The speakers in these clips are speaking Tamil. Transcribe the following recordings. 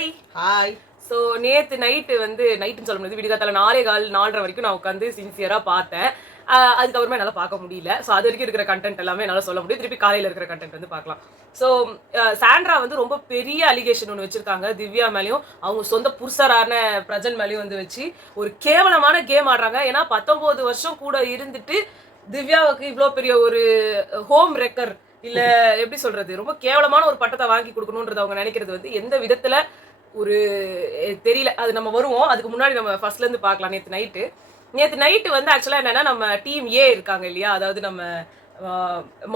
Hi hi. ஸோ நேற்று நைட்டுன்னு சொல்ல முடியாது, விடிகாத்தால 4:15 வரைக்கும் நான் உட்காந்து சின்சியராக பார்த்தேன். அதுக்கப்புறமா என்னால் பார்க்க முடியல. ஸோ அது வரைக்கும் இருக்கிற கண்டென்ட் எல்லாமே என்னால் சொல்ல முடியும். திருப்பி காலையில் இருக்கிற கண்டென்ட் வந்து பார்க்கலாம். ஸோ சாண்ட்ரா வந்து ரொம்ப பெரிய அலிகேஷன் ஒன்று வச்சிருக்காங்க. திவ்யா மேலேயும் அவங்க சொந்த புருஷரான பிரஜன் மேலேயும் வந்து வச்சு ஒரு கேவலமான கேம் ஆடுறாங்க. ஏன்னா 19 வருஷம் கூட இருந்துட்டு திவ்யாவுக்கு இவ்வளோ பெரிய ஒரு ஹோம் ரெக்கர் இல்ல எப்படி சொல்றது, ரொம்ப கேவலமான ஒரு பட்டத்தை வாங்கி கொடுக்கணும்ன்றது அவங்க நினைக்கிறது வந்து எந்த விதத்துல ஒரு தெரியல. அது நம்ம வருவோம், அதுக்கு முன்னாடி நம்ம ஃபர்ஸ்ட்ல இருந்து பார்க்கலாம். நேற்று நைட்டு வந்து ஆக்சுவலா என்னன்னா, நம்ம டீம் ஏ இருக்காங்க இல்லையா, அதாவது நம்ம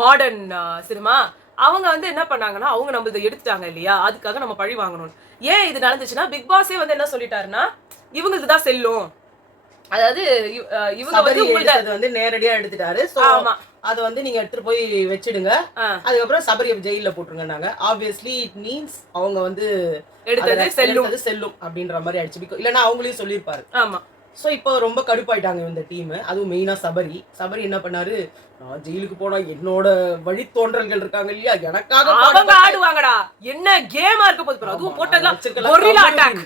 மாடர்ன் சினிமா, அவங்க வந்து என்ன பண்ணாங்கன்னா, அவங்க நம்ம இதை எடுத்துட்டாங்க இல்லையா, அதுக்காக நம்ம பழி வாங்கணும். ஏன் இது நடந்துச்சுன்னா, பிக் பாஸே வந்து என்ன சொல்லிட்டாருன்னா, இவங்களுக்கு தான் செல்லும், அதாவது இவங்க வந்து நேரடியா எடுத்துட்டாரு. அது வந்து நீங்க எடுத்துட்டு போய் வச்சிடுங்க, அதுக்கப்புறம் சபரி ஜெயில போட்டுருங்க. ஆப்வியஸ்லி இட் மீன்ஸ் அவங்க வந்து எடுத்தது செல்லும் அப்படின்ற மாதிரி ஆயிடுச்சு. இல்லன்னா அவங்களையும் சொல்லியிருப்பாரு. ஆமா. சோ இப்போ ரொம்ப கடுப்பாயிட்டாங்க இந்த டீம். அதுவும் மெயினா சபரி என்ன பண்ணாரு, நான் ஜெயிலுக்கு போனா என்னோட வழித்தோன்றல்கள் இருக்காங்க இல்லையா, எனக்காக அவங்க ஆடுவாங்கடா, என்ன கேமா இருக்க போகுது. அதுவும் போட்டதெல்லாம்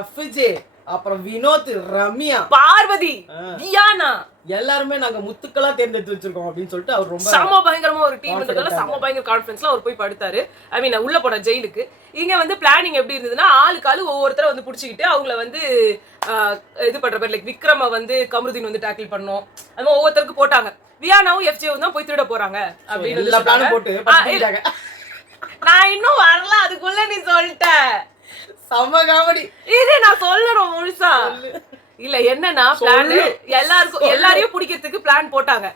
எஃப்ஜே, அப்புறம் வினோத், ரம்யா, பார்வதி, தியானா, எல்லாருமே நாங்க முத்துக்களா தேர்ந்தெடுத்து வச்சிருக்கோம் அப்படின்னு சொல்லிட்டு அவர் ரொம்ப சம பயங்கரமா ஒரு டீம்ன்றதால சம பயங்கர கான்ஃபிடன்ஸ்ல அவர் போய் படுத்தாரு. ஐ மீன் உள்ள போன ஜெயிலுக்கு. இங்க வந்து பிளானிங் எப்படி இருந்ததுன்னா, ஆளுக்கு ஒவ்வொருத்தரை வந்து பிடிச்சிக்கிட்டு அவங்கள வந்து இது பண்ற பேர், லைக் விக்ரம வந்து கமருதீன் வந்து டேக்கிள் பண்ணோம். அது மாதிரி ஒவ்வொருத்தருக்கு போட்டாங்க. வியானாவும் எஃப்ஜேவும் தான் போய் திருட போறாங்க அப்படின்னு போட்டு. நான் இன்னும் வரல, அதுக்குள்ள நீ சொல்லிட்ட. சம காமெடி. இது நான் சொல்லணும் முழுசா இல்ல. என்னன்னா பிளான் எல்லாரையும் பிடிக்கிறதுக்கு பிளான் போட்டாங்க.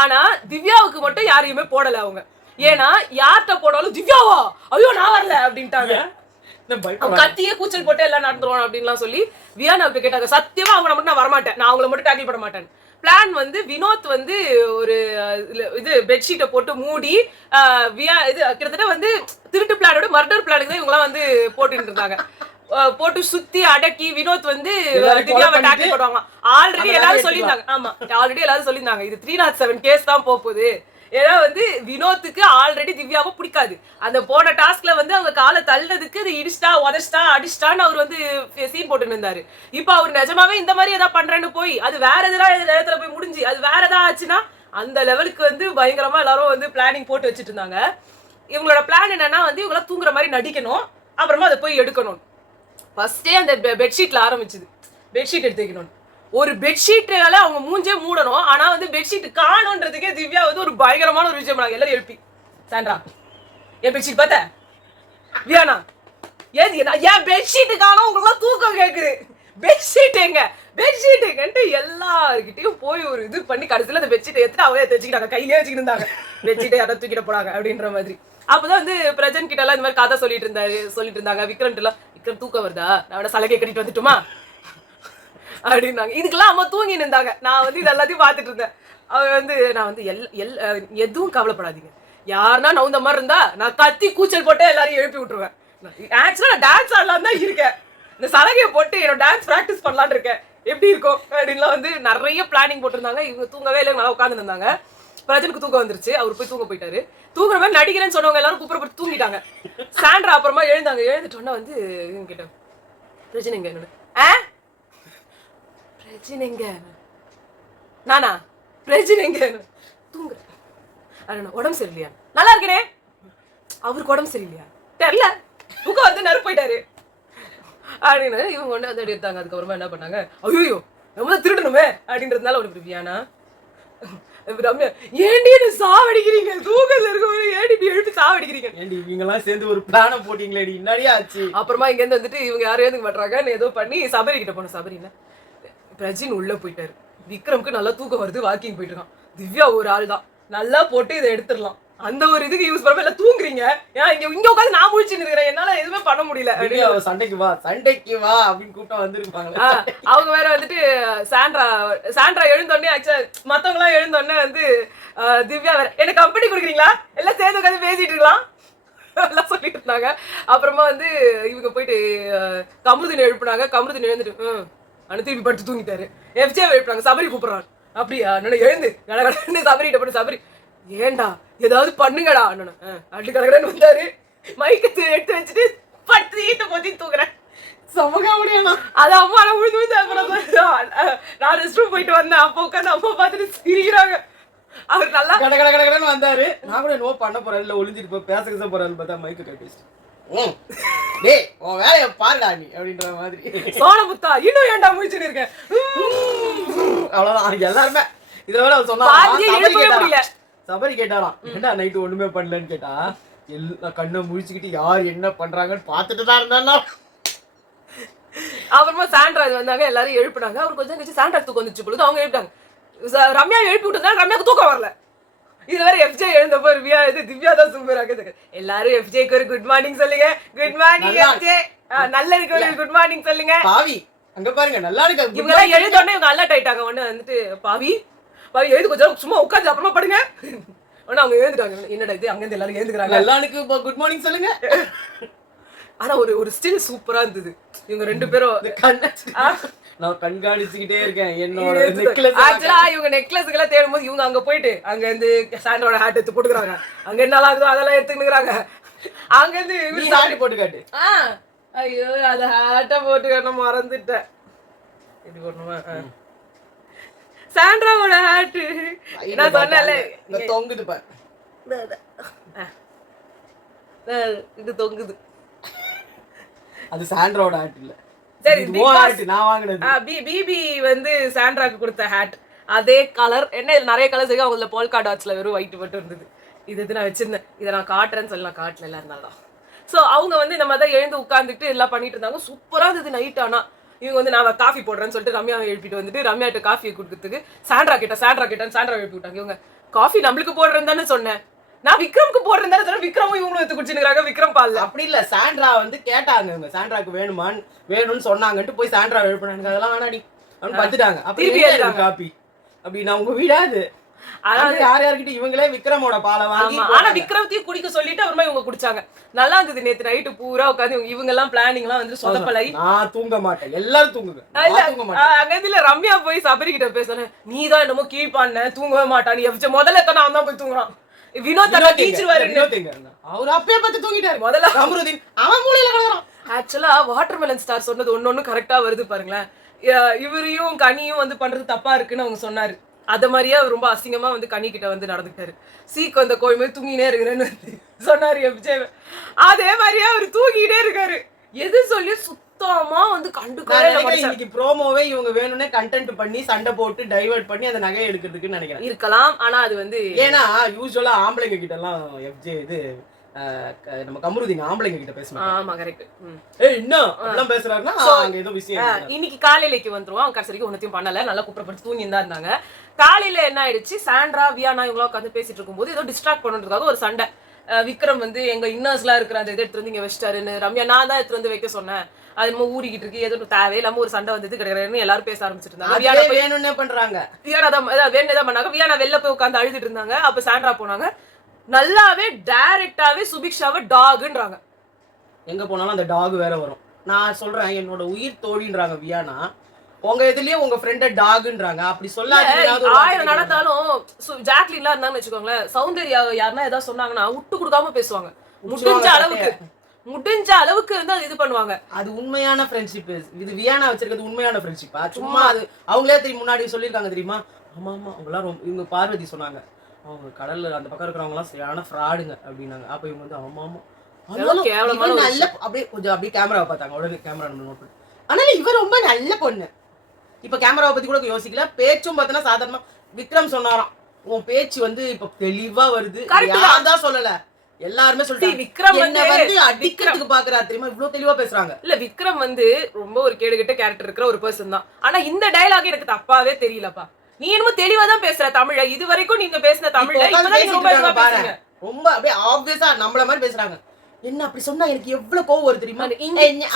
ஆனா திவ்யாவுக்கு மட்டும் யாரையுமே போடல அவங்க. ஏன்னா யார்கிட்ட போடாலும் திவ்யாவா, ஐயோ நான் வரல அப்படின்ட்டாங்க. கத்தியே கூச்சல் போட்டு எல்லாம் நடந்துருவான் அப்படின்லாம் சொல்லி வியானாவுக்கு கேட்டாங்க. சத்தியமா அவங்க மட்டும் நான் வரமாட்டேன், நான் அவங்கள மட்டும் டேக்கிள் பண்ண மாட்டேன். பிளான் வந்து வினோத் வந்து ஒரு இது பெட்ஷீட்டை போட்டு மூடி இது கிட்டத்தட்ட வந்து திருட்டு பிளானோட மர்டர் பிளானுக்கு தான் இவங்கலாம் வந்து போட்டுட்டு இருந்தாங்க. போட்டு சுத்தி அடக்கி வினோத் வந்து திவ்யாவை டேக்கிள் பண்ணுவாங்க. ஆல்ரெடி எல்லாரும் சொல்லியிருந்தாங்க இது 307 கேஸ் தான் போகுது. ஏன்னா வந்து வினோத்துக்கு ஆல்ரெடி திவ்யாவை பிடிக்காது. அந்த போன டாஸ்க்ல வந்து அவங்க காலை தள்ளதுக்கு இது இடிச்சிட்டா உதச்சிட்டா அடிச்சிட்டான்னு அவர் வந்து சீன் போட்டு இருந்தாரு. இப்ப அவர் நிஜமாவே இந்த மாதிரி ஏதாவது பண்றேன்னு போய் அது வேற எதாவது இடத்துல போய் முடிஞ்சு அது வேற ஏதாவது ஆச்சுன்னா அந்த லெவலுக்கு வந்து பயங்கரமா எல்லாரும் வந்து பிளானிங் போட்டு வச்சுட்டு இருந்தாங்க. இவங்களோட பிளான் என்னன்னா வந்து இவங்கள தூங்குற மாதிரி நடிக்கணும், அப்புறமா அதை போய் எடுக்கணும். ஃபர்ஸ்டே அந்த பெட்ஷீட்ல ஆரம்பிச்சுது, பெட்ஷீட் எடுத்து வைக்கணும். ஒரு பெட்ஷீட்டால அவங்க மூஞ்சே மூடணும். ஆனா வந்து பெட்ஷீட் காணுன்றதுக்கே திவ்யா வந்து ஒரு பயங்கரமான ஒரு விஷயம் பண்ணாங்க. எல்லாரும் எழுப்பி, சாண்ட்ரா என் பெட்ஷீட் பார்த்த, வியானா ஏன் பெட்ஷீட் காணும், உங்களுக்கு தூக்கம் கேக்குது, பெட்ஷீட் எங்க பெட்ஷீட்டுங்கன்ட்டு எல்லாருக்கிட்டையும் போய் ஒரு இது பண்ணி கடைசியில் அந்த பெட்ஷீட்டை எடுத்துட்டு அவங்களே வச்சுக்கிட்டாங்க, கையிலே வச்சுக்கிட்டு இருந்தாங்க. பெட்ஷீட்டை யாராவது தூக்கிட்டு போறாங்க அப்படின்ற மாதிரி. அப்பதான் வந்து பிரஜன் கிட்ட எல்லாம் இந்த மாதிரி கதை சொல்லிட்டு இருந்தாங்க. விக்ரம் தூக்கம் வருதா, நான் சலகை கட்டிட்டு வந்துட்டுமா அப்படின்னாங்க. இதுக்கெல்லாம் அம்மா தூங்கி நின்றாங்க. நான் வந்து இது எல்லாத்தையும் பார்த்துட்டு இருந்தேன். அவங்க வந்து நான் வந்து எதுவும் கவலைப்படாதீங்க, யாருன்னா நவுந்த மாதிரி இருந்தா நான் கத்தி கூச்சல் போட்டு எல்லாரையும் எழுப்பி விட்டுருவேன். ஆக்சுவலா நான் டான்ஸ் ஆடலாம் தான் இருக்கேன், இந்த சலகையை போட்டு என்னோட டான்ஸ் ப்ராக்டிஸ் பண்ணலான்னு இருக்கேன், எப்படி இருக்கும் அப்படின்லாம் வந்து நிறைய பிளானிங் போட்டிருந்தாங்க. இவங்க தூங்கவே இல்லை, நல்லா உட்காந்து இருந்தாங்க. பிரஜனுக்கு தூக்கம் வந்துருச்சு, அவர் போய் தூங்க போயிட்டாரு. தூங்குற மாதிரி நடிக்கிறேன்னு சொன்னவங்க எல்லாரும் கூப்பிட்டு தூங்கிட்டாங்க. சாண்ட்ரா அப்புறமா எழுந்துட்டோன்னா வந்து கேட்டேன், பிரஜன் எங்க என்னோட பிரஜனைங்க நானா பிரஜனைங்க தூங்குறேன், உடம்பு சரியில்லையா, நல்லா இருக்கனே, அவருக்கு உடம்பு சரியில்லையா தெரியல, தூக்கம் வந்து நெருப்பு போயிட்டாரு அப்படின்னு இவங்க ஒன்று வந்து எடுத்தாங்க. அதுக்கப்புறமா என்ன பண்ணாங்க, ஐயோ நம்ம திருடணுமே அப்படின்றதுனால ஒரு வியானா ரம்யா ஏண்டி சாவடிக்கிறீங்க, தூக்கத்துல இருக்கும்போது ஏடி எழுப்பி சாவடிக்கிறீங்க, ஏண்டி இவங்கெல்லாம் சேர்ந்து ஒரு பிளான போட்டீங்களேடி, என்னடியா ஆச்சு. அப்புறமா இங்க இருந்து வந்துட்டு இவங்க யாரும் எதுக்கு பண்றாங்கன்னு ஏதோ பண்ணி சபரி கிட்ட போனோம். சபரின்னு பிரஜின் உள்ள போயிட்டாரு. விக்ரமுக்கு நல்லா தூக்கம் வருது, வாக்கிங் போயிட்டு இருக்கான். திவ்யா ஒரு ஆள் தான், நல்லா போட்டு இதை எடுத்துடலாம், அந்த ஒரு இதுக்கு யூஸ் பண்ண இல்ல தூங்குறீங்க. ஏன் இங்க உட்காந்து நான் முழிச்சுன்னு இருக்கிறேன், என்னால எதுவுமே பண்ண முடியல. சண்டைக்கு வா அப்படின்னு கூப்பிட்டா வந்துருப்பாங்க. அவங்க வேற வந்துட்டு சாண்ட்ரா எழுந்தோடனே ஆக்சுவலா மத்தவங்க எல்லாம் எழுந்தோடனே வந்து திவ்யா வேற என்ன கம்பெனி கொடுக்குறீங்களா, எல்லாம் சேர்ந்து உட்காந்து பேசிட்டு இருக்கலாம் எல்லாம் சொல்லிட்டு இருந்தாங்க. அப்புறமா வந்து இவங்க போயிட்டு கமருதீன் எழுப்புனாங்க. கமருதீன் எழுந்துட்டு திருப்பி படுத்து தூங்கிட்டாரு. எஃப்ஜே எழுப்புனாங்க, சபரி கூப்பிடுறாங்க. அப்படியா எழுந்து கடகடன்னு சபரிட்ட போட்டு, சபரி ஏண்டா ஏதாவது பண்ணுங்கடா அப்படி கடகடன்னு வந்தாரு. மைக்கத்தை எடுத்து வச்சுட்டு படுத்து போத்தி தூக்குறேன். சமகாமடியானா அது அம்மா நான் விழுந்து அப்புறம் நான் ரெஸ்ட் ரூம் போயிட்டு வந்தேன். அப்போ உட்காந்து அம்மா பார்த்துட்டு சிரிக்கிறாங்க. அவர் நல்லா கட கட கட கடன்னு வந்தாரு. நான் கூட நோ பண்ண போறேன் இல்ல ஒளிஞ்சிட்டு போ பேச போறான்னு பார்த்தா மைக்க கட்டி வச்சிட்டேன். டேய் உன் வேலையை பாருடா நீ அப்படின்ற மாதிரி. சோனமுத்தா இன்னும் ஏன்டா முடிச்சுன்னு இருக்கேன். அவ்வளவுதான் எல்லாருமே. இதுல வேற அவர் சொன்னா சபரி கேட்டாராம் ஏன்டா நைட்டு ஒண்ணுமே பண்ணலன்னு கேட்டா எல்லா கண்ணை முழிச்சுக்கிட்டு யார் என்ன பண்றாங்கன்னு பார்த்துட்டு தான் இருந்தா. அப்புறமா சாண்ட்ரா வந்தாங்க, எல்லாரும் எழுப்பினாங்க. அவர் கொஞ்சம் கழிச்சு சாண்ட்ரா தூக்கம் வந்துச்சு பொழுது அவங்க எழுப்பிட்டாங்க. ரம்யா எழுப்பி விட்டுருந்தாங்க, ரம்யாவுக்கு தூக்கம் வரல. இதுல வேற எஃப்ஜே எழுந்தப்போ திவ்யா தான் சூப்பராக எல்லாரும் எஃப்ஜேக்கு ஒரு குட் மார்னிங் சொல்லுங்க. குட் மார்னிங் எஃப்ஜே, நல்ல இருக்கு ஒரு குட் மார்னிங் சொல்லுங்க. பாவி அங்க பாருங்க நல்லா இருக்கு. இவங்க எல்லாம் எழுந்தோடனே இவங்க அலர்ட் ஆயிட்டாங்க. ஒண்ணு வந்துட்டு பாவி பாவி எழுந்து கொஞ்சம் சும்மா உட்காந்து அப்புறமா படுங்க. ஒன்னு அவங்க எழுந்துட்டாங்க. என்னடா இது அங்க இருந்து எல்லாரும் எழுந்துக்கிறாங்க. எல்லாருக்கும் குட் மார்னிங் சொல்லுங்க. ஆனா ஒரு ஸ்டில் சூப்பரா இருந்தது. இவங்க ரெண்டு பேரும் நான் கண்காணிச்சுக்கிட்டே இருக்கேன் என்னோட நெக்லஸ். ஆக்சுவலா இவங்க நெக்லஸ்க்கு எல்லாம் தேடும் போது இவங்க அங்க போயிட்டு அங்க இருந்து சாண்டோட ஹேட் எடுத்து போட்டுக்கிறாங்க. அங்க என்னலாம் ஆகுதோ அதெல்லாம் எடுத்துக்கிறாங்க. அங்க இருந்து ஹேட் போட்டு காட்டு. ஐயோ அத ஹேட்ட போட்டு காட்ட மறந்துட்டேன். இது பண்ணுவா சாண்ட்ராவோட ஹேட் நான் சொன்னேன்ல தொங்குது பாரு. இது தொங்குது. அது சாண்ட்ராவோட ஹேட் இல்ல. சரி நான் வாங்குனது பிபி வந்து சாண்ட்ராக்கு கொடுத்த ஹேட் அதே கலர். என்ன நிறைய கலர்ஸ் இருக்கு. அவங்கள போல்கா டாட்ஸ்ல வெறும் ஒயிட் மட்டும் இருந்தது. இது நான் வச்சிருந்தேன். இதை நான் காட்டுறேன்னு சொல்லி நான் காட்டல எல்லாம் இருந்தாலும். ஸோ அவங்க வந்து இந்த மாதிரி தான் எழுந்து உட்காந்துட்டு எல்லாம் பண்ணிட்டு இருந்தாங்க. சூப்பரா இருந்தது நைட். ஆனா இவங்க வந்து நான் காஃபி போடுறேன்னு சொல்லிட்டு ரம்யாவை எழுப்பிட்டு வந்துட்டு ரம்யாட்ட காஃபியை கொடுக்கறதுக்கு சாண்ட்ரா கேட்டேன்னு சாண்ட்ரா எழுப்பி விட்டாங்க. இவங்க காஃபி நம்மளுக்கு போடுறேன்னு தானே சொன்னேன். நான் விக்ரம்க்கு போடுறேன் தானே சொன்னேன். விக்ரமும் இவங்களும் எடுத்து குடிச்சுக்கிறாங்க. விக்ரம் பால்ல அப்படி இல்ல. சாண்ட்ரா வந்து கேட்டாங்க. இவங்க சாண்ட்ராக்கு வேணும்னு சொன்னாங்கன்ட்டு போய் சாண்ட்ரா எழுப்பினாங்க. அதெல்லாம் வேணாடி அப்படின்னு பார்த்துட்டாங்க. அப்படி காப்பி அப்படி நான் உங்க வீடாது. யார் யார்கிட்ட இவங்களே விக்ரமோட பாலை வாங்கி ஆனா விக்ரமத்தையும் குடிக்க சொல்லிட்டு அப்புறமா இவங்க குடிச்சாங்க. நல்லா இருந்தது. நேத்து நைட்டு பூரா உட்காந்து இவங்க எல்லாம் பிளானிங் எல்லாம் வந்து சொதப்பலை. நான் தூங்க மாட்டேன், எல்லாரும் தூங்குங்க. அங்க இதுல ரம்யா போய் சபரி கிட்ட பேசுறேன். நீ தான் என்னமோ கீழ்பான தூங்கவே மாட்டான். நீ முதல்ல நான் தான் போய் தூங்குறான். வினோத் அவர் அப்பயே பார்த்து தூங்கிட்டாரு. முதல்ல அமருதீன் அவன் மூலையில கிடக்குறான். ஆக்சுவலா வாட்டர்மெலன் ஸ்டார் சொன்னது ஒன்னொன்னு கரெக்டா வருது பாருங்களேன். இவரையும் கனியும் வந்து பண்றது தப்பா இருக்குன்னு அவங்க சொன்னாரு. அத மாதிரியே அவர் ரொம்ப அசிங்கமா வந்து கனி கிட்ட வந்து நடந்துக்கிட்டாரு. சீக்கு வந்த கோழி மாதிரி தூங்கினே இருக்கிறேன்னு சொன்னாரு எஃப்ஜே. அதே மாதிரியே அவர் தூங்கிட்டே இருக்காரு. எது சொல்லி சுத்தமா வந்து இன்னைக்கு ப்ரோமோவே இவங்க வேணும்னே கண்டென்ட் பண்ணி சண்டை போட்டு டைவர்ட் பண்ணி அந்த நகையை எடுக்கிறதுக்குன்னு நினைக்கிறேன். இருக்கலாம். ஆனா அது வந்து ஏன்னா யூசுவலா ஆம்பளைங்க கிட்ட எல்லாம் எஃப்ஜே இது நம்ம கமருதீன் ஆம்பளைங்க கிட்ட பேசணும். ஆமா கரெக்ட். இன்னும் அதெல்லாம் பேசுறாருன்னா அங்க ஏதோ விஷயம். இன்னைக்கு காலையிலேக்கு வந்துருவோம். கடைசிக்கு ஒன்னத்தையும் பண்ணல. நல்லா குப்புறப்பட்டு தூங்கி தான் இருந்தாங்க. காலையில என்ன ஆயிடுச்சு, சாண்ட்ரா வியானா இவங்களா உட்காந்து பேசிட்டு இருக்கும்போது ஏதோ டிஸ்ட்ராக்ட் பண்றதுக்காக ஒரு சண்டை. விக்ரம் வந்து எங்க இன்னர்ஸ்லாம் இருக்கிற அந்த இதை எடுத்து வந்து இங்க வச்சிட்டாருன்னு ரம்யா நான் தான் எடுத்து வந்து வைக்க சொன்னேன். அது நம்ம ஊறிக்கிட்டு இருக்கு. ஏதோ தேவையில்லாம ஒரு சண்டை வந்தது கிடையாதுன்னு எல்லாரும் பேச ஆரம்பிச்சிட்டு இருந்தாங்க. வியானா வேணும்னே பண்றாங்க. வியானா தான் வேணுதான் பண்ணாங்க. வியானா வெளில போய் உட்காந்து அழுதுட்டு இருந்தாங்க. அப்ப சாண்ட்ரா போனாங்க. நல்லாவே டைரக்டாவே சுபிக்ஷாவை டாக்ன்றாங்க. எங்க போனாலும் அந்த டாக் வேற வரும். நான் சொல்றேன் என்னோட உயிர் தோழின்றாங்க வியானா. உங்க இதுலயே உங்க ஃப்ரெண்ட டாக்ன்றாங்க. அப்படி சொல்லாதீங்க. ஆயிரம் நடந்தாலும் ஜாக்லின்லாம் இருந்தாங்கன்னு வச்சுக்கோங்களேன். சௌந்தர்யா யாருன்னா ஏதாவது சொன்னாங்கன்னா விட்டு கொடுக்காம பேசுவாங்க. முடிஞ்ச அளவுக்கு வந்து அது இது பண்ணுவாங்க. அது உண்மையான ஃப்ரெண்ட்ஷிப். இது வியானா வச்சிருக்கிறது உண்மையான ஃப்ரெண்ட்ஷிப்பா? சும்மா அது அவங்களே தெரியும் முன்னாடி சொல்லியிருக்காங்க தெரியுமா? ஆமா ஆமா அவங்களாம் இவங்க பார்வதி சொன்னாங்க அவங்க கடல்ல அந்த பக்கம் இருக்கிறவங்க எல்லாம் சரியான ஃப்ராடுங்க அப்படின்னாங்க. அப்ப இவங்க வந்து ஆமா ஆமா நல்ல அப்படியே கொஞ்சம் அப்படியே கேமராவை பார்த்தாங்க. உடனே கேமரா நம்ம நோட் பண்ணி அதனால இவர் ரொம்ப நல்ல பொண்ணு. இப்ப கேமராவை பத்தி கூட யோசிக்கல. பேச்சும் பார்த்தோன்னா சாதாரணமா விக்ரம் சொன்னாராம் உன் பேச்சு வந்து இப்ப தெளிவா வருது. யார்தான் சொல்லல எல்லாருமே சொல்லிட்டு விக்ரம் வந்து அடிக்கிறதுக்கு பாக்குறா தெரியுமா? இவ்வளவு தெளிவா பேசுறாங்க. இல்ல விக்ரம் வந்து ரொம்ப ஒரு கேடுகட்ட கேரக்டர் இருக்கிற ஒரு பர்சன் தான். ஆனா இந்த டயலாக் எனக்கு தப்பாவே தெரியலப்பா. நீ என்னமோ தெளிவா தான் பேசுற தமிழ. இது வரைக்கும் நீங்க பேசின தமிழ ரொம்ப அப்படியே ஆப்வியஸா நம்மள மாதிரி பேசுறாங்க. என்ன அப்படி சொன்னா எனக்கு எவ்வளவு கோவம் வருது தெரியுமா?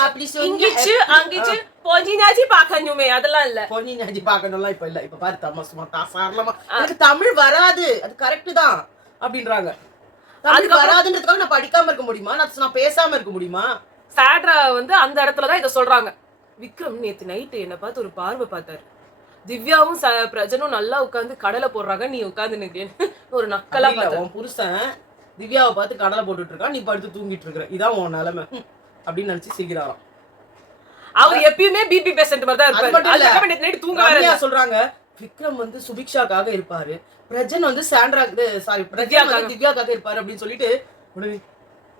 அப்படி இங்கிச்சு அங்கிச்சு பொஞ்சினாச்சி பாக்கணுமே அதெல்லாம் இல்ல. பொஞ்சினாச்சி பாக்கணும்லாம் இப்ப இல்ல. இப்ப பாரு தம்மா சும்மா தாசாரமா எனக்கு தமிழ் வராது அது கரெக்ட் தான் அப்படின்றாங்க. தமிழ் வராதுன்றதுக்காக நான் படிக்காம இருக்க முடியுமா? நான் பேசாம இருக்க முடியுமா? சாண்ட்ரா வந்து அந்த இடத்துலதான் இதை சொல்றாங்க. விக்ரம் நேத்து நைட்டு என்ன பார்த்து ஒரு பார்வை பார்த்தாரு. திவ்யாவும் பிரஜனும் நல்லா உட்காந்து கடலை போடுறாங்க. நீ உட்காந்து நிக்கிறேன்னு ஒரு நக்கலா உன் புருஷன் திவ்யாவை பார்த்து கடலை போட்டுட்டு இருக்கான். நீ படுத்து தூங்கிட்டு இருக்கிற. இதான் உன் நிலைமை அப்படின்னு நினைச்சு சிரிக்கிறாராம். அவர் எப்பயுமே பிபி பேஷண்ட் மாதிரி தான் இருப்பாரு. அதுக்காக நைட் தூங்க ரம்யா சொல்றாங்க விக்ரம் வந்து சுபிக்ஷாக்காக இருப்பாரு, பிரஜன் வந்து திவ்யாக்காக இருப்பாரு அப்படின்னு சொல்லிட்டு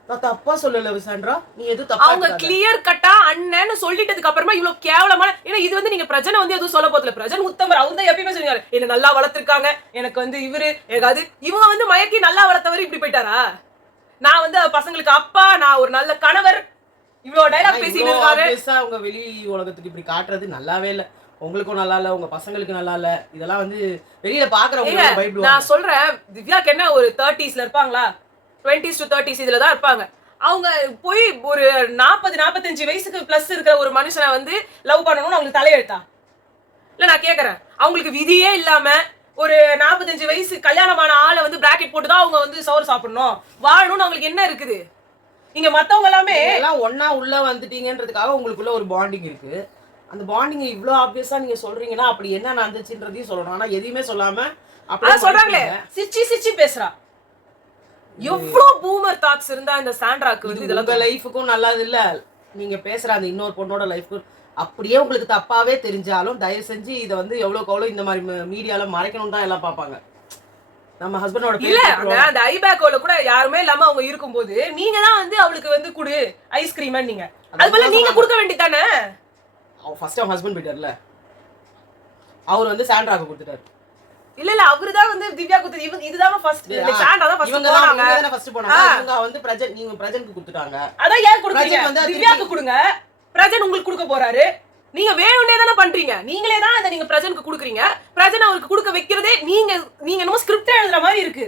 நான் தப்பா சொல்லல சாண்ட்ரா, நீ எது தப்பா அவங்க கிளியர் கட்டா அண்ணன்னு சொல்லிட்டதுக்கு அப்புறமா இவ்வளவு கேவலமான, ஏன்னா இது வந்து நீங்க பிரஜனை வந்து எதுவும் சொல்ல போதில்ல, பிரஜன் உத்தமர் அவர் தான் எப்பயுமே சொல்லுவாரு என்ன நல்லா வளர்த்திருக்காங்க, எனக்கு வந்து இவரு அது இவங்க வந்து மயக்கி நல்லா வளர்த்தவர் இப்படி போயிட்டாரா, நான் வந்து பசங்களுக்கு அப்பா, நான் ஒரு நல்ல கணவர், இவ்வளவு டைலாக் பேசிட்டு இருக்காரு. அவங்க வெளி உலகத்துக்கு இப்படி காட்டுறது நல்லாவே இல்ல, உங்களுக்கும் நல்லா இல்ல, உங்க பசங்களுக்கு நல்லா இல்ல, இதெல்லாம் வந்து வெளியில பாக்குறவங்க பயப்படுவாங்க. நான் சொல்றேன் திவ்யாக்கு என்ன ஒரு 30sல இருப்பாங்களா, 20s to 30s இதுல தான் இருப்பாங்க. அவங்க போய் ஒரு 40-45 வயசுக்கு பிளஸ் இருக்கிற ஒரு மனுஷனை வந்து லவ் பண்ணணும்னு அவங்களுக்கு தலையெழுத்தா? இல்ல நான் கேக்குறேன், அவங்களுக்கு விதியே இல்லாம ஒரு 45 வயசு கல்யாணமான ஆளை வந்து பிராக்கெட் போட்டுதான் அவங்க வந்து சோறு சாப்பிடணும் வாழணும்னு அவங்களுக்கு என்ன இருக்குது? இங்க மத்தவங்க எல்லாமே எல்லாம் ஒன்னா உள்ள வந்துட்டீங்கன்றதுக்காக உங்களுக்குள்ள ஒரு பாண்டிங் இருக்கு. அந்த பாண்டிங் இவ்ளோ ஆப்வியஸா நீங்க சொல்றீங்கன்னா அப்படி என்ன நடந்துச்சுன்றதையும் சொல்லணும். ஆனா எதையுமே சொல்லாம அப்படியே சொல்றாங்களே, சிச்சி பேசுறா. எவ்வளவு பூமர் தாட்ஸ் இருந்தா இந்த சாண்ட்ராக்கு வந்து இதெல்லாம் உங்க லைஃபுக்கும் நல்லது இல்ல, நீங்க பேசுற அந்த இன்னொரு பொண்ணோட லைஃப்க்கும் அப்படியே உங்களுக்கு தப்பாவே தெரிஞ்சாலும் தயவு செஞ்சு இதை வந்து எவ்வளவு இந்த மாதிரி மீடியால மறைக்கணும் தான் எல்லாம் பாப்பாங்க. நம்ம ஹஸ்பண்டோட இல்ல அந்த ஐபேக்கோல கூட யாருமே இல்லாம அவங்க இருக்கும்போது நீங்க தான் வந்து அவளுக்கு வந்து குடு ஐஸ்கிரீம் நீங்க அது போல நீங்க கொடுக்க வேண்டியதானே. ஃபர்ஸ்ட் அவங்க ஹஸ்பண்ட் போயிட்டார்ல, அவர் வந்து சாண்ட்ராக்கு கொடுத்துட்டாரு. இல்ல அவர்தான் வந்து திவ்யா குடுத்து, இவங்க இதுதான் ஃபர்ஸ்ட், சாண்டா தான் ஃபர்ஸ்ட் போனாங்க. இவங்க தான் ஃபர்ஸ்ட் போனாங்க. இவங்க வந்து பிரஜன், நீங்க பிரஜனுக்கு கொடுத்துட்டாங்க. அதான் ஏன் கொடுத்தீங்க? திவ்யாக்கு கொடுங்க, பிரஜன் உங்களுக்கு கொடுக்க போறாரு. நீங்க வேணும்னே தான பண்றீங்க, நீங்களே தான் அத நீங்க பிரஜனுக்கு கொடுக்குறீங்க. பிரஜன் அவருக்கு கொடுக்க வைக்கிறதே நீங்க என்னமோ ஸ்கிரிப்ட் எழுதுற மாதிரி இருக்கு.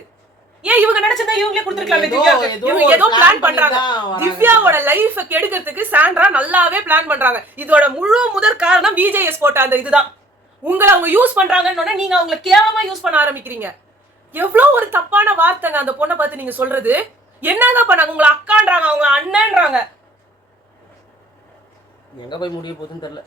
ஏன் இவங்க நினைச்சதா இவங்களே கொடுத்துருக்கலாமே திவ்யாக்கு? இவங்க ஏதோ பிளான் பண்றாங்க. திவ்யாவோட லைஃப கெடுக்கிறதுக்கு சாண்ட்ரா நல்லாவே பிளான் பண்றாங்க. இதோட முழு முதற் காரணம் விஜேஎஸ் போட்ட அந்த இதுதான். உங்களை அவங்க யூஸ் பண்றாங்கன்னு நீங்க அவங்களை கேவலமா யூஸ் பண்ண ஆரம்பிக்கிறீங்க. எவ்வளவு ஒரு தப்பான வார்த்தைங்க அந்த பொண்ணை பார்த்து நீங்க சொல்றது. என்னங்க பண்ணாங்க? உங்களை அக்கான்றாங்க, அவங்க அண்ணன்றாங்க. எங்க போய் முடிய போகுதுன்னு தெரியல.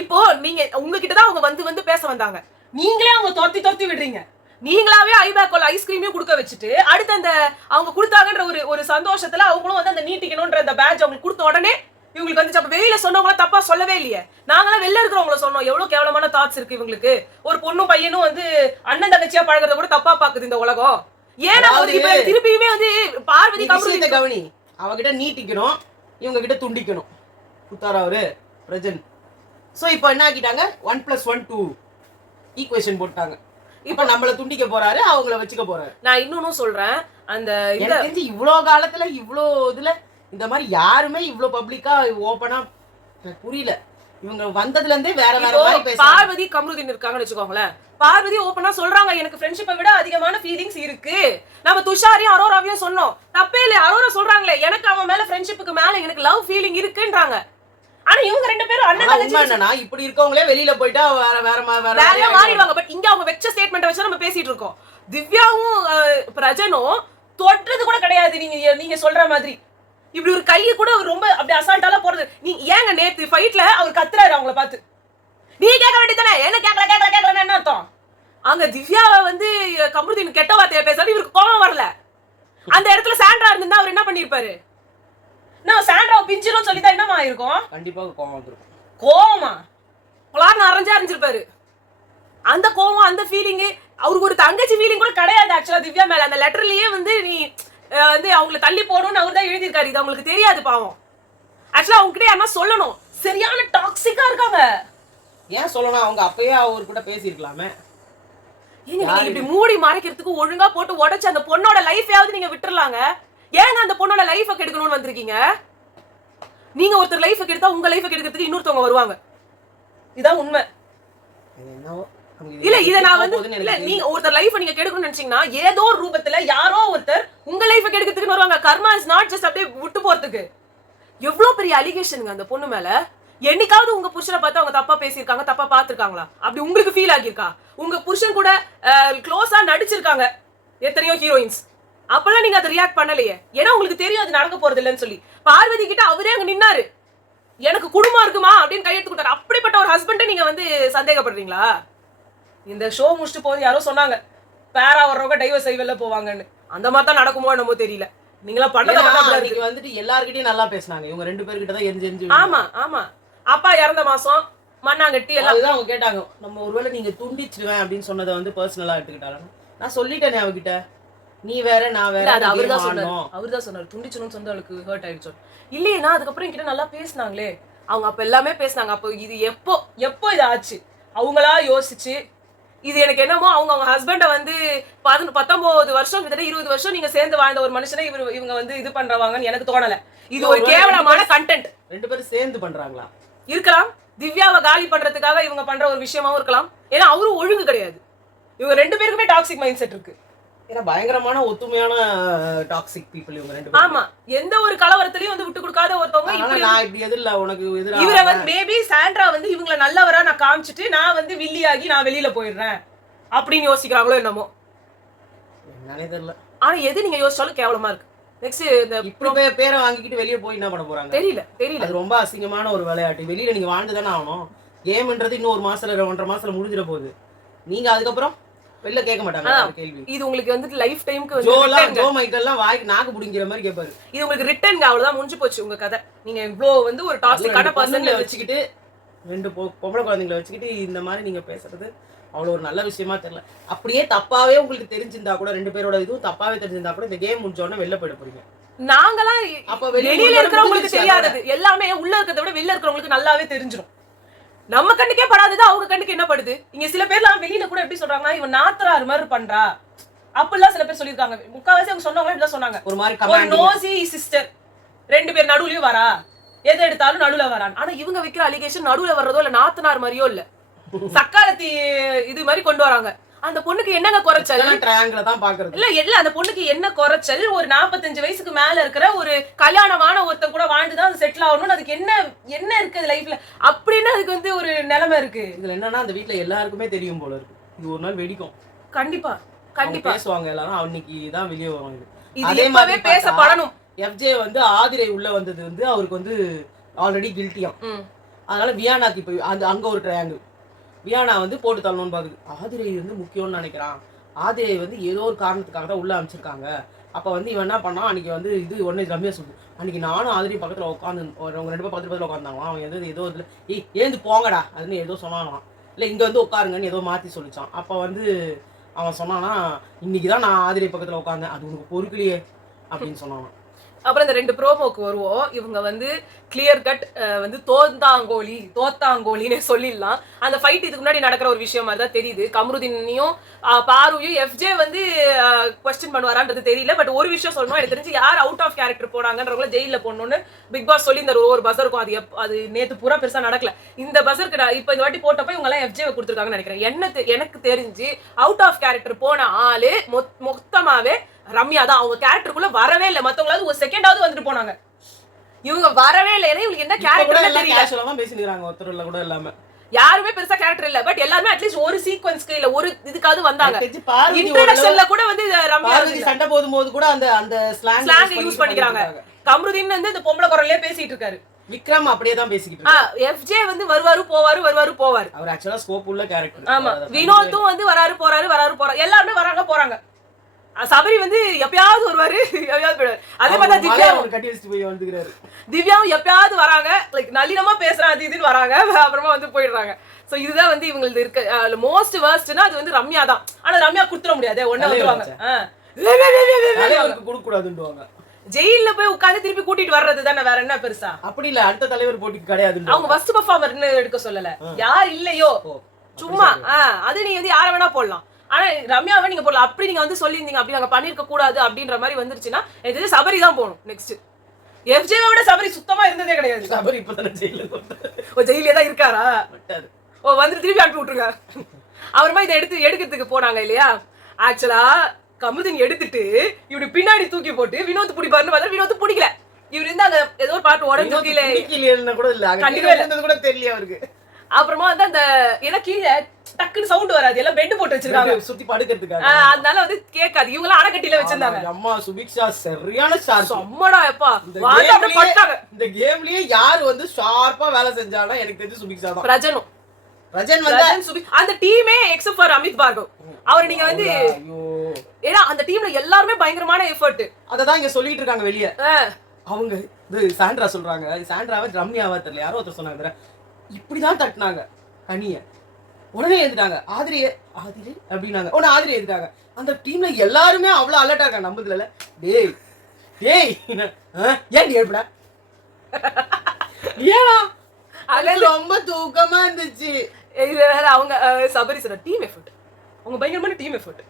இப்போ நீங்க உங்ககிட்டதான் அவங்க வந்து பேச வந்தாங்க, நீங்களே அவங்க தொத்தி விடுறீங்க. நீங்களாவே ஐபேக்கோல ஐஸ்கிரீமையும் கொடுக்க வச்சுட்டு அடுத்து அந்த அவங்க கொடுத்தாங்கன்ற ஒரு சந்தோஷத்துல அவங்களும் வந்து அந்த நீட்டிக்கணும்ன்ற அந்த பேட்ச் அவங்களுக்கு கொடுத்த உடனே இவங்களுக்கு வந்து அப்ப வெளியில சொன்னவங்கள தப்பா சொல்லவே இல்லையே. நாங்களாம் வெளில இருக்கிறவங்கள சொன்னோம் எவ்வளவு கேவலமான தாட்ஸ் இருக்கு இவங்களுக்கு. ஒரு பொண்ணும் பையனும் வந்து அண்ணன் தங்கச்சியா பழகிறத கூட தப்பா பாக்குது இந்த உலகம். ஏன்னா திருப்பியுமே வந்து பார்வதி கவனி அவகிட்ட நீட்டிக்கணும், இவங்க கிட்ட துண்டிக்கணும் குத்தாரா அவரு பிரஜன். சோ இப்போ என்ன ஆக்கிட்டாங்க, 1+1 2 ஈக்குவேஷன் போட்டாங்க. இப்ப நம்மள துண்டிக்க போறாரு, அவங்கள வச்சுக்க போறாரு. நான் இன்னொன்னு சொல்றேன், அந்த இவ்ளோ காலத்துல இவ்ளோ இதுல இந்த மாதிரி யாருமே இவ்ளோ பப்ளிக்கா ஓபனா புரியல. இவங்க வந்ததுல இருந்தே வேற மாதிரி பேசுறாங்க. பார்வதி கமருதீன் இருக்காங்கன்னு வெச்சுக்கோங்களேன், பார்வதி ஓபனா சொல்றாங்க எனக்கு ஃப்ரெண்ட்ஷிப்பை விட அதிகமான ஃபீலிங்ஸ் இருக்கு. நம்ம துஷாரையும் அரோராவையும் சொன்னோம், தப்பே இல்ல. அரோரா சொல்றாங்களே எனக்கு அவன் மேல ஃப்ரெண்ட்ஷிப்புக்கு மேல எனக்கு லவ் ஃபீலிங் இருக்குன்றாங்க. ஆனா இவங்க ரெண்டு பேரும் அண்ணன் தங்கச்சி என்னன்னா இப்படி இருக்கவங்களே வெளியில போயிட்டா வேற மாறிடுவாங்க. பட் இங்க அவங்க வெச்ச ஸ்டேட்மெண்ட் வச்சு நம்ம பேசிட்டு இருக்கோம். திவ்யாவும் பிரஜனும் தொட்டது கூட கிடையாது. நீங்க சொல்ற மாதிரி இப்படி ஒரு கையை கூட ரொம்ப அப்படி அசால்ட்டால போறது. நீங்க ஏங்க நேத்து ஃபைட்ல அவர் கத்துறாரு அவங்கள பார்த்து, நீ கேட்க வேண்டியதானே, என்ன கேட்கல என்ன அர்த்தம்? அங்க திவ்யாவை வந்து கமருதீன் கெட்ட வார்த்தையை பேசாரு, இவருக்கு கோபம் வரல. அந்த இடத்துல சாண்ட்ரா இருந்தா அவர் என்ன பண்ணிருப்பாரு? நான் சாண்ட்ராவை பிஞ்சிரும் சொல்லிதான் என்னமா ஆயிருக்கும்? கண்டிப்பா கோபம் வந்துரும். கோபமா பலார்னு அரைஞ்சிருப்பாரு. அந்த கோபம் அந்த ஃபீலிங் அவருக்கு ஒரு தங்கச்சி ஃபீலிங் கூட கிடையாது ஆக்சுவலா திவ்யா மேல. அந்த லெட்டர்லயே வந்து நீ வந்து அவங்களை தள்ளி போடணும்னு அவர் தான் எழுதியிருக்காரு. இது அவங்களுக்கு தெரியாது பாவம். ஆக்சுவலா அவங்க கிட்ட யாரா சொல்லணும், சரியான டாக்ஸிக்கா இருக்காங்க. ஏன் சொல்லணும், அவங்க அப்பயே அவர் கூட பேசியிருக்கலாமே. ஏங்க நீங்க இப்படி மூடி மறைக்கிறதுக்கு ஒழுங்கா போட்டு உடைச்சு அந்த பொண்ணோட லைஃபையாவது நீங்க விட்டுறலாங்க. ஏங்க அந்த பொண்ணோட லைஃபை கெடுக்கணும்னு வந்திருக்கீங்க? நீங்க ஒருத்தர் லைஃபை கெடுத்தா உங்க லைஃபை கெடுக்கிறதுக்கு இன்னொருத்தவங்க வருவாங்க. இதான் உண்மை. இல்ல இத நான் வந்து இல்ல நீங்க ஒருத்தர் லைஃபை நீங்க கெடுக்கணும்னு நினைச்சீங்கன்னா ஏதோ ஒரு ரூபத்துல யாரோ ஒருத்தர் உங்க லைஃபை கெடுக்கிறதுக்கு வருவாங்க. கர்மா இஸ் நாட் ஜஸ்ட் அப்படியே விட்டு போறதுக்கு. எவ்வளவு பெரிய அலிகேஷனுங்க அந்த பொண்ணு மேல. என்னைக்காவது உங்க புருஷனை பார்த்து அவங்க தப்பா பேசியிருக்காங்க, தப்பா பாத்துருக்காங்களா? அப்படி உங்களுக்கு ஃபீல் ஆகியிருக்கா? உங்க புருஷன் கூட க்ளோஸா நடிச்சிருக்காங்க எத்தனையோ ஹீரோயின்ஸ், அப்பெல்லாம் நீங்க அதை ரியாக்ட் பண்ணலையே. ஏன்னா உங்களுக்கு தெரியும் அது நடக்க போறது இல்லைன்னு சொல்லி. பார்வதி கிட்ட அவரே அங்க நின்னாரு, எனக்கு குடும்பம் இருக்குமா அப்படின்னு கையெழுத்து கொடுத்தாரு. அப்படிப்பட்ட ஒரு ஹஸ்பண்டை நீங்க வந்து சந்தேகப்படுறீங்களா? இந்த ஷோ முடிச்சுட்டு போது யாரோ சொன்னாங்க பேரா வர்றவங்க டைவர்ஸ் ஐவல்ல போவாங்கன்னு. அந்த மாதிரி தான் நடக்குமோ என்னமோ தெரியல. நீங்களா பண்ணத வந்துட்டு எல்லார்கிட்டயும் நல்லா பேசினாங்க. இவங்க ரெண்டு பேர்கிட்ட தான் எரிஞ்சு. ஆமா ஆமா அப்பா இறந்த மாசம் மண்ணாங்கட்டி எல்லாம். அதுதான் அவங்க கேட்டாங்க, நம்ம ஒருவேளை நீங்க துண்டிச்சிடுவேன் அப்படின்னு சொன்னதை வந்து பர்சனலா எடுத்துக்கிட்டாலும் நான் சொல்லிட்டேனே அவகிட்ட, நீ வேற நான் வேற. அது அவர்தான் சொன்னாரு துண்டிச்சணும்னு சொந்த அவளுக்கு ஹர்ட் ஆயிடுச்சு. இல்லையா அதுக்கப்புறம் என்கிட்ட நல்லா பேசினாங்களே அவங்க, அப்ப எல்லாமே பேசினாங்க. அப்போ இது எப்போ இது ஆச்சு அவங்களா யோசிச்சு, இது எனக்கு என்னமோ அவங்க ஹஸ்பண்ட வந்து 19 வருஷம் கிட்ட 20 வருஷம் நீங்க சேர்ந்து வாழ்ந்த ஒரு மனுஷனை இவங்க வந்து இது பண்றவாங்கன்னு எனக்கு தோணல. இது ஒரு கேவலமான கண்டென்ட். 2 பேரும் சேர்ந்து பண்றாங்களா இருக்கலாம், திவ்யாவை காலி பண்றதுக்காக இவங்க பண்ற ஒரு விஷயமாவும் இருக்கலாம். ஏன்னா அவரும் ஒழுங்கு கிடையாது. இவங்க 2 பேருக்குமே டாக்ஸிக் மைண்ட் செட் இருக்கு. ஏன்னா பயங்கரமான ஒத்துமையான டாக்ஸிக் பீப்புள் இவங்க 2 பேரும். ஆமா, எந்த ஒரு கலவரத்திலயும் வந்து விட்டு கொடுக்காத ஒருத்தவங்க. நான் இப்படி எதிரில்ல உனக்கு எதிரா. இவரை வந்து மேபி சாண்ட்ரா வந்து இவங்களை நல்லவரா நான் காமிச்சிட்டு நான் வந்து வில்லியாகி நான் வெளியில போயிடுறேன் அப்படின்னு யோசிக்கிறாங்களோ என்னமோ என்னன்னே தெரியல. ஆனா எது நீங்க யோசிச்சாலும் கேவலமா இருக்கு. நெக்ஸ்ட் இந்த இப்படி பேரை வாங்கிக்கிட்டு வெளியே போய் என்ன பண்ண போறாங்க தெரியல. அது ரொம்ப அசிங்கமான ஒரு விளையாட்டு. வெளியில நீங்க வாழ்ந்துதானே ஆகணும். கேம்ன்றது இன்னும் 1 மாசத்துல 1.5 மாசத்துல முடிஞ்சிட போகுது. நீங்க அதுக்கப்புறம் வெளில கேட்க மாட்டாங்க கேள்வி. இது உங்களுக்கு வந்து லைஃப் டைம்க்கு ஜோ மைக்கெல்லாம் வாய்க்கு நாக்கு புடிங்கிற மாதிரி கேட்பாரு. இது உங்களுக்கு ரிட்டர்ன் அவ்வளவுதான், முடிஞ்சு போச்சு உங்க கதை. நீங்க இவ்ளோ வந்து ஒரு டாக்ஸிக்கான பர்சன்ல வச்சுக்கிட்டு 2 பொம்பளை குழந்தைங்களை வச்சுக்கிட்டு இந்த மாதிரி நீங்க பேசுறது அவ்வளோ ஒரு நல்ல விஷயமா தெரியல. அப்படியே தப்பாவே உங்களுக்கு தெரிஞ்சிருந்தா கூட 2 பேரோட இதுவும் தப்பாவே தெரிஞ்சிருந்தா கூட இந்த கேம் முடிஞ்ச உடனே வெளில போயிட போறீங்க. நாங்களாம் அப்ப வெளியில இருக்கிறவங்களுக்கு தெரியாதது எல்லாமே உள்ள இருக்கிறத விட வெளில இருக்கிறவங்களுக்கு நல்லாவே தெரிஞ்சிடும். நம்ம கண்ணுக்கே படாதது அவங்க கண்ணுக்கு என்ன படுது. இங்க சில பேர்லாம் வெளியில கூட எப்படி சொல்றாங்கன்னா இவன் நாத்தரார் மாதிரி பண்றா அப்படிலாம் சில பேர் சொல்லியிருக்காங்க. முக்காவாசி அவங்க சொன்னவங்க இப்படிலாம் சொன்னாங்க. ஒரு நோசி சிஸ்டர் 2 பேர் நடுவுலயும் வரா, எதை எடுத்தாலும் நடுவுல வரான். ஆனா இவங்க வைக்கிற அலிகேஷன் நடுவுல வர்றதோ இல்ல நாத்தனார் மாதிரியோ இல்ல, சக்காலத்தி இது மாதிரி கொண்டு வராங்க. அந்த பொண்ணுக்கு என்னங்க குறைச்சல்? இல்ல அந்த பொண்ணுக்கு என்ன குறைச்சல்? ஒரு 45 வயசுக்கு மேல இருக்கிற ஒரு கல்யாணமான ஒருத்தன் கூட வாழ்ந்துதான் செட்டில் ஆகணும்னு அதுக்கு என்ன இருக்கு லைஃப்ல அப்படின்னு அதுக்கு வந்து ஒரு நிலைமை இருக்கு. இதுல என்னன்னா அந்த வீட்டுல எல்லாருக்குமே தெரியும் போல இருக்கு. இது ஒரு நாள் வெடிக்கும். கண்டிப்பா பேசுவாங்க எல்லாரும். அன்னைக்கு தான் வெளியே வருவாங்க. அதே மாதிரி பேசப்படணும். எஃப்ஜே வந்து ஆதிரை உள்ள வந்தது வந்து அவருக்கு வந்து ஆல்ரெடி கில்ட்டியாம். அதனால வியானாக்கு இப்போ அங்க ஒரு ட்ரையாங்கிள். வியானா வந்து போட்டு தள்ளணும்னு பாக்குது. ஆதிரை வந்து முக்கியம்னு நினைக்கிறான். ஆதிரை வந்து ஏதோ ஒரு காரணத்துக்காக தான் உள்ள அமைச்சிருக்காங்க. அப்ப வந்து இவன் என்ன பண்ணான், அன்னைக்கு வந்து இது உடனே ரம்யா சொல்லுது, அன்னைக்கு நானும் ஆதிரை பக்கத்துல உட்காந்து அவங்க 2 பேரும் பக்கத்துல உட்காந்தாங்களாம். அவன் ஏதோ இதுல ஏந்து போங்கடா அதுன்னு ஏதோ சொன்னானாம். இல்ல இங்க வந்து உட்காருங்கன்னு ஏதோ மாத்தி சொல்லிச்சான். அப்ப வந்து அவன் சொன்னானா, இன்னைக்குதான் நான் ஆதிரை பக்கத்துல உட்காந்தேன், அது உனக்கு பொறுக்கலையே அப்படின்னு சொன்னான். அப்புறம் இந்த 2 ப்ரோமோக்கு வருவோம். இவங்க வந்து கிளியர் கட் வந்து தோத்தாங்கோலின்னு சொல்லிடலாம். அந்த ஃபைட் இதுக்கு முன்னாடி நடக்கிற ஒரு விஷயம் மாதிரி தான் தெரியுது. கமருதீனையும் பாருவையும் எஃப்ஜே வந்து குவெஸ்டின் பண்ணுவாரான்றது தெரியல. பட் ஒரு விஷயம் சொல்லணும், எனக்கு தெரிஞ்சு யார் அவுட் ஆஃப் கேரக்டர் போனாங்கன்றவங்கள ஜெயில போடணும்னு பிக் பாஸ் சொல்லி இந்த ஒரு பசருக்கும் அது நேத்து பூரா பெருசா நடக்கல. இந்த பசருக்கு இப்ப இந்த வாட்டி போட்டப்ப இவங்க எல்லாம் எஃப்ஜே கொடுத்துருக்காங்கன்னு நினைக்கிறேன். எனக்கு தெரிஞ்சு அவுட் ஆஃப் கேரக்டர் போன ஆளு மொத்தமாவே ரம்யா தான். அவங்க கேரக்டருக்குள்ள வரவே இல்லை. மத்தவங்களாவது ஒரு செகண்டாவது வந்துட்டு போனாங்க, இவங்க வரவே இல்லை. ஏன்னா இவங்களுக்கு என்ன கேரக்டர் தெரியல. பேசிக்கிறாங்க ஒருத்தர் கூட இல்லாம யாருமே பெருசா கேரக்டர் இல்ல. பட் எல்லாருமே அட்லீஸ்ட் ஒரு சீக்வென்ஸ்க்கு இல்ல ஒரு இதுக்காவது வந்தாங்க. இன்ட்ரோடக்ஷன்ல கூட வந்து ரம்யா சண்டை போடும்போது கூட அந்த ஸ்லாங் யூஸ் பண்ணிக்கிறாங்க. கமருதீன் வந்து இந்த பொம்பளை குரல்லே பேசிட்டு இருக்காரு. விக்ரம் அப்படியே தான் பேசிக்கிட்டு இருக்காரு. எஃப்ஜே வந்து வருவாரு போவாரு. அவர் ஆக்சுவலா ஸ்கோப் உள்ள கேரக்டர். ஆமா, வினோத்தும் வந்து வராரு போறாரு எல்லாருமே வராங்க போறாங்க. சபரி வந்து எப்பயாவது வருவாரு, எப்பயாவது போயிடுவாரு. அதே மாதிரி திவ்யாவும் கட்டி வச்சுட்டு போய் வந்துக்கிறாரு. திவ்யாவும் எப்பயாவது வராங்க, லைக் நளினமா பேசுறாங்க, அது இதுன்னு வராங்க, அப்புறமா வந்து போயிடுறாங்க. சோ இதுதான் வந்து இவங்களுக்கு இருக்க மோஸ்ட் வர்ஸ்ட்னா அது வந்து ரம்யா தான். ஆனா ரம்யா குடுத்துற முடியாது, ஒண்ணே வந்துருவாங்க. கொடுக்க கூடாதுன்னுவாங்க. ஜெயில போய் உட்கார்ந்து திருப்பி கூட்டிட்டு வர்றது தானே, வேற என்ன பெருசா? அப்படி இல்ல, அடுத்த தலைவர் போட்டிக்கு கிடையாது. அவங்க ஃபர்ஸ்ட் பெர்ஃபார்மர்னு எடுக்க சொல்லல, யார் இல்லையோ சும்மா அது நீ வந்து யார வேணா போடலாம். ஆனா ரம்யாவை நீங்க போடலாம். அப்படி நீங்க வந்து சொல்லியிருந்தீங்க, அப்படி நாங்க பண்ணிருக்க கூடாது அப்படின்ற மாதிரி வந்துருச்சுன்னா இது சபரி தான் போகணும். நெக்ஸ்ட் எஃப்ஜேவை விட சபரி சுத்தமா இருந்ததே கிடையாது. சபரி இப்பதானே ஜெயிலே தான் இருக்காரா? வந்துட்டு திருப்பி அனுப்பி விட்டுருங்க. அப்புறமா இதை எடுக்கிறதுக்கு போனாங்க இல்லையா. ஆக்சுவலா கமருதீன் எடுத்துட்டு இப்படி பின்னாடி தூக்கி போட்டு வினோத் பிடிப்பாருன்னு பார்த்தா வினோத் பிடிக்கல. இவர் இருந்து அங்க ஏதோ ஒரு பாட்டு உடஞ்சு கூட இல்ல, கண்டிப்பா கூட தெரியல அவருக்கு. அப்புறமா வந்து அந்த ஏன்னா கீழே டக்குன்னு சவுண்ட் வராது, எல்லாம் பெட் போட்டு வச்சிருக்காங்க சுத்தி படுக்கிறதுக்காக. அதனால வந்து கேட்காது. இவங்க அணைக்கட்டில வச்சிருந்தாங்க. அம்மா சுபிக்ஷா சரியான ஷார்ப். அம்மாடா எப்பா இந்த கேம்லயே யாரு வந்து ஷார்ப்பா வேலை செஞ்சானா எனக்கு தெரிஞ்சு சுபிக்ஷா தான். ரஜன் வந்து அந்த டீமே எக்ஸப்ட் ஃபார் அமித் பார்கவ். அவர் நீங்க வந்து ஏன்னா அந்த டீம்ல எல்லாருமே பயங்கரமான எஃபர்ட். அததான் இங்க சொல்லிட்டு இருக்காங்க வெளியே. அவங்க இது சாண்ட்ரா சொல்றாங்க, சாண்ட்ராவை ரம்யாவா தெரியல யாரோ ஒருத்தர் சொன்னாங்க, இப்படிதான் தட்டினாங்க கனிய, உடனே எழுதிட்டாங்க ஆதிரி அப்படின்னாங்க, உடனே ஆதிரி எழுதிட்டாங்க. அந்த டீம்ல எல்லாருமே அவ்வளவு அலர்ட்டா இருக்காங்க. நம்புதுல டேய் டேய் ஏன் நீ எழுப்பட ஏன்னா அது ரொம்ப தூக்கமா இருந்துச்சு. இது வேற அவங்க சபரி சார் டீம் எஃபர்ட், அவங்க பயங்கரமான டீம் எஃபர்ட்.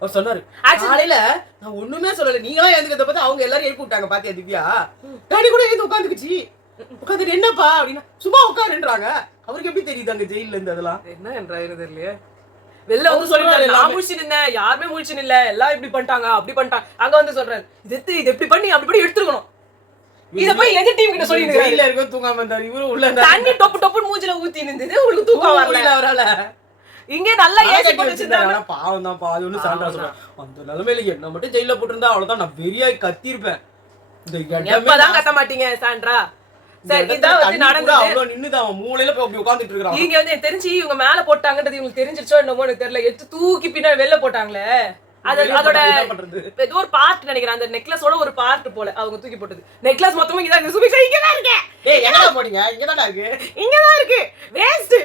அவர் சொன்னாரு காலையில நான் ஒண்ணுமே சொல்லல, நீங்களா எழுந்துக்கிறத பார்த்து அவங்க எல்லாரும் எழுப்பி விட்டாங்க பாத்தியா திவ்யா, கனி கூட எழுந்து உட்காந்துக்குச்சு. உட்காந்துட்டு என்னப்பா அப்படின்னா சும்மா உட்காருன்றாங்க. அவருக்கு எப்படி தெரியுது அங்க ஜெயில இருந்து அதெல்லாம் என்ன என்றாரு தெரியலையே. வெளில வந்து சொல்றாரு நான் முழிச்சுன்னு இருந்தேன், யாருமே முழிச்சுன்னு இல்ல, எல்லாம் இப்படி பண்ணிட்டாங்க அப்படி பண்ணிட்டாங்க. அங்க வந்து சொல்றாரு இது எப்படி பண்ணி அப்படி பண்ணி எடுத்துக்கணும், இத போய் எங்க டீம் கிட்ட சொல்லி ஜெயில இருக்க தூங்காம இருந்தாரு. இவரு உள்ள தண்ணி டொப்பு டொப்புன்னு மூஞ்சில ஊத்தி நின்னுது, உங்களுக்கு தூக்கம் வரல அவரால. இங்க நல்லா ஏசி போட்டு வச்சிருந்தாங்க. பாவம் தான் பாது ஒண்ணு சாண்டா சொல்றேன். அந்த நிலைமையில என்ன மட்டும் ஜெயில போட்டுருந்தா அவ்வளவுதான் நான் வெறியாய் கத்திருப்பேன். இந்த எப்பதான் கத்த மாட்டீங்க சாண்ட்ரா? சரி இதான் வந்து நடந்தது. அவ்வளவு நின்னுது அவன் மூலையில போய் அப்படி உட்கார்ந்துட்டு இருக்கான். இங்க வந்து எனக்கு தெரிஞ்சு இவங்க மேல போட்டாங்கன்றது இவங்களுக்கு தெரிஞ்சிருச்சோ என்னமோ எனக்கு தெரியல, எடுத்து தூக்கி பின்னாடி வெளில போட்டாங்களே, அதோட ஏதோ ஒரு பார்ட் நினைக்கிறேன், அந்த நெக்லஸோட ஒரு பார்ட் போல அவங்க தூக்கி போட்டது. நெக்லஸ் மொத்தமா இங்க தான் சுபிக்ஷா இங்க தான் இருக்கு. ஏய் எங்கடா போறீங்க? இங்க தான்டா இருக்கு. இங்க தான் இருக்கு. வேஸ்ட்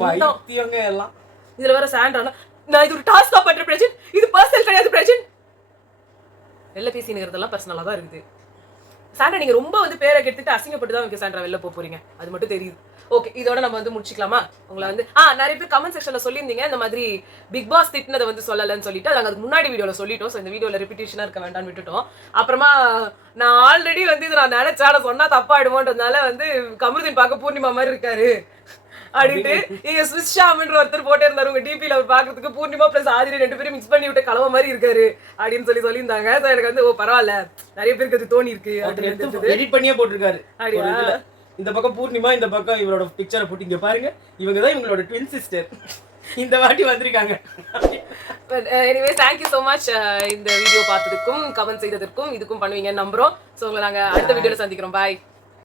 பைத்தியங்க எல்லாம். இதுல வேற சாண்ட்ரா நான் இது ஒரு டாஸ்கா பண்ற பிரச்சனை, இது பர்சனல் கிடையாது பிரச்சனை. வெளில பேசினுங்கிறதெல்லாம் பர்சனலா தான் இருக்குது. சாண்ட்ரா நீங்க ரொம்ப வந்து பேரை கெடுத்துட்டு அசிங்கப்பட்டு தான் உங்களுக்கு சாண்ட்ரா வெளில போறீங்க, அது மட்டும் தெரியுது. ஓகே இதோட நம்ம வந்து முடிச்சுக்கலாமா? உங்களை வந்து நிறைய பேர் கமெண்ட் செக்ஷன்ல சொல்லியிருந்தீங்க இந்த மாதிரி பிக் பாஸ் திட்டினதை வந்து சொல்லலன்னு சொல்லிட்டு, நாங்கள் அதுக்கு முன்னாடி வீடியோல சொல்லிட்டோம். ஸோ இந்த வீடியோல ரிப்பீட்டேஷனா இருக்க வேண்டாம்னு விட்டுட்டோம். அப்புறமா நான் ஆல்ரெடி வந்து இது நான் நினைச்சாட சொன்னா தப்பாயிடுமோன்றதுனால வந்து கமருதீன் பார்க்க பூர்ணிமா மாதிரி இருக்காரு அப்படின்ட்டு இங்க ஸ்விஷாம்ன்ற ஒருத்தர் போட்டே இருந்தாரு உங்க டிபில அவர் பாக்குறதுக்கு பூர்ணிமா பிளஸ் ஆதிரி ரெண்டு பேரும் மிக்ஸ் பண்ணி விட்ட கலவை மாதிரி இருக்காரு அப்படின்னு சொல்லியிருந்தாங்க. ஸோ எனக்கு வந்து பரவாயில்ல, நிறைய பேருக்கு அது தோணி இருக்கு அப்படின்னு எடிட் பண்ணியே போட்டிருக்காரு. அப்படியா? இந்த பக்கம் பூர்ணிமா, இந்த பக்கம் இவரோட பிக்சரை போட்டு இங்க பாருங்க, இவங்க தான் இவங்களோட ட்வின் சிஸ்டர் இந்த வாட்டி வந்திருக்காங்க. எனிவே தேங்க்யூ ஸோ மச் இந்த வீடியோ பார்த்ததுக்கும் கமெண்ட் செய்ததற்கும் இதுக்கும் பண்ணுவீங்கன்னு நம்புறோம். ஸோ உங்களை நாங்கள் அடுத்த வீடியோல சந்திக்கிறோம். பாய்.